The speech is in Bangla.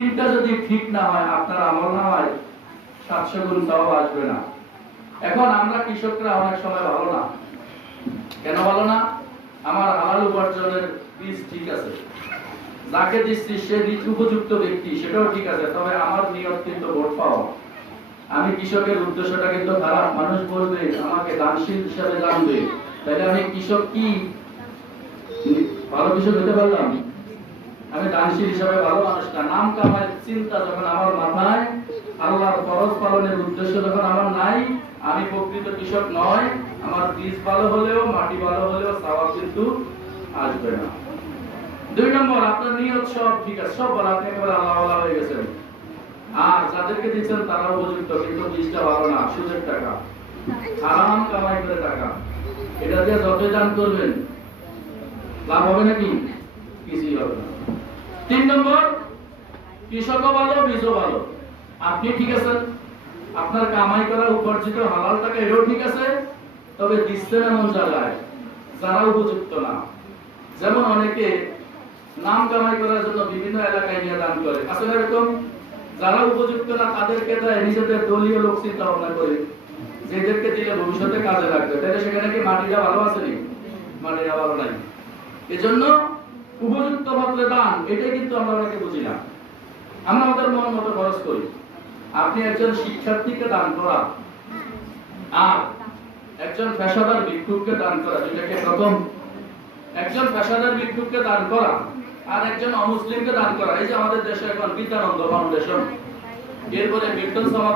তিনটা যদি ঠিক না হয়, আপনার আমল না হয় সাতশো গুণ তাও আসবে না। এখন আমরা কৃষকরা অনেক সময় ভালো না। কেন ভালো না? আমার হালাল উপার্জনের বীজ ঠিক আছে। যাকে দিচ্ছি, সে উপযুক্ত ব্যক্তি, সেটাও ঠিক আছে, তবে আমার নিয়ত কিন্তু ভোট পাওয়া। আমি কৃষকের উদ্দেশ্যটা কিন্তু খারাপ। মানুষ বলবে, আমাকে দানশীল হিসাবে জানবে তাহলে আমি কৃষক কি? ভালো কৃষক হতে পারলাম? আমি দানশীল হিসাবে ভালো মানুষ না। নাম কামাই, চিন্তা যখন আমার মাথায়, আল্লাহর ফরজ পালনের উদ্দেশ্য যখন আমার নাই, আমি প্রকৃত কৃষক নয়, আমার বীজ ভালো হলেও, মাটি ভালো হলেও সাওয়া কিন্তু আসবে না। দুই নম্বর, আপনার নিয়ত সব ঠিক আছে, সব ভালো আপনি একেবারে আল্লাহ আল্লাহ হয়ে গেছেন। আর যাদেরকে দিচ্ছেন তারাও উপযুক্ত, কিন্তু বীজটা ভালো না, সুদের টাকা। হারাম কামাই করে টাকা। এটা দিয়ে যতই দান করবেন, লাভ হবে নাকি? কিছুই হবে না। তিন নম্বর, কৃষকও ভালো, বীজও ভালো। আপনি ঠিক আছেন? আপনার কামাই করা উপার্জিত হালাল টাকা, এটাও ঠিক আছে, তবে দিচ্ছেন এমন জায়গায় যারা উপযুক্ত না। যেমন অনেকে নাম কামাই করার জন্য বিভিন্ন এলাকায় নিয়ে দান করে। আসলে এরকম? যারা উপযুক্ত না, তাদেরকে দেয়, নিজেদের দলীয় লোক চিন্তা ভাবনা করে। যেদেরকে দিলে ভবিষ্যতে কাজে লাগবে। তাহলে সেখানে কি মাটিটা ভালো আছে নি মাটিটা ভালো নাই। এজন্য উপযুক্ত পাত্রে দান, এটাই কিন্তু আমরা অনেকে বুঝি না। আমরা আমাদের মন মতো খরচ করি। আপনি একজন শিক্ষার্থীকে দান করা আর একজন পেশাদার ভিক্ষুককে দান করা যেটাকে প্রথম। একজন পেশাদার ভিক্ষুককে দান করা আর একজন অমুসলিমকে দান করা। এই যে আমাদের দেশে এখন বিদ্যানন্দ ফাউন্ডেশন। এরপরে মিল্টন সমাজ